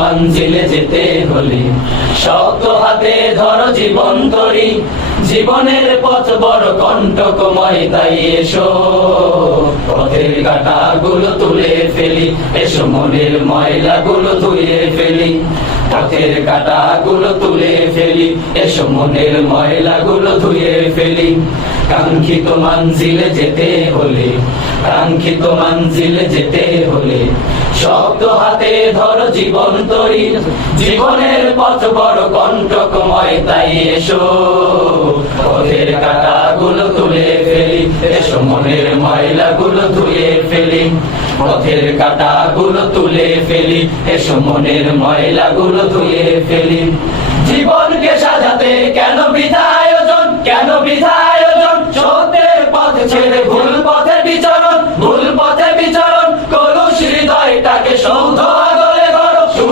মঞ্জিলে যেতে হলে শক্ত হাতে ধরো জীবন তরি, জীবনের পথ বড় কণ্টকময়, তাই এসো পথের কাঁটাগুলো তুলে ফেলি, এসো মনের ময়লাগুলো ধুয়ে ফেলি। পথের কাঁটাগুলো তুলে ফেলি, এসো মনের ময়লাগুলো ধুয়ে ফেলি। কাঙ্ক্ষিত মঞ্জিলে যেতে হলে, কাঙ্ক্ষিত মঞ্জিলে যেতে হলে শক্ত হাতে ধরো জীবন তরি, জীবনের পথ বড় কণ্টকময়, তাই এসো পথের কাঁটাগুলো তুলে ফেলি, এসো মনের ময়লাগুলো ধুয়ে ফেলি। পথের কাঁটাগুলো তুলে ফেলি, এসো মনের ময়লাগুলো ধুয়ে ফেলি। জীবনকে সাজাতে কেন বৃথা আয়োজন, কেন বৃথা আয়োজন, সত্যের পথ ছেড়ে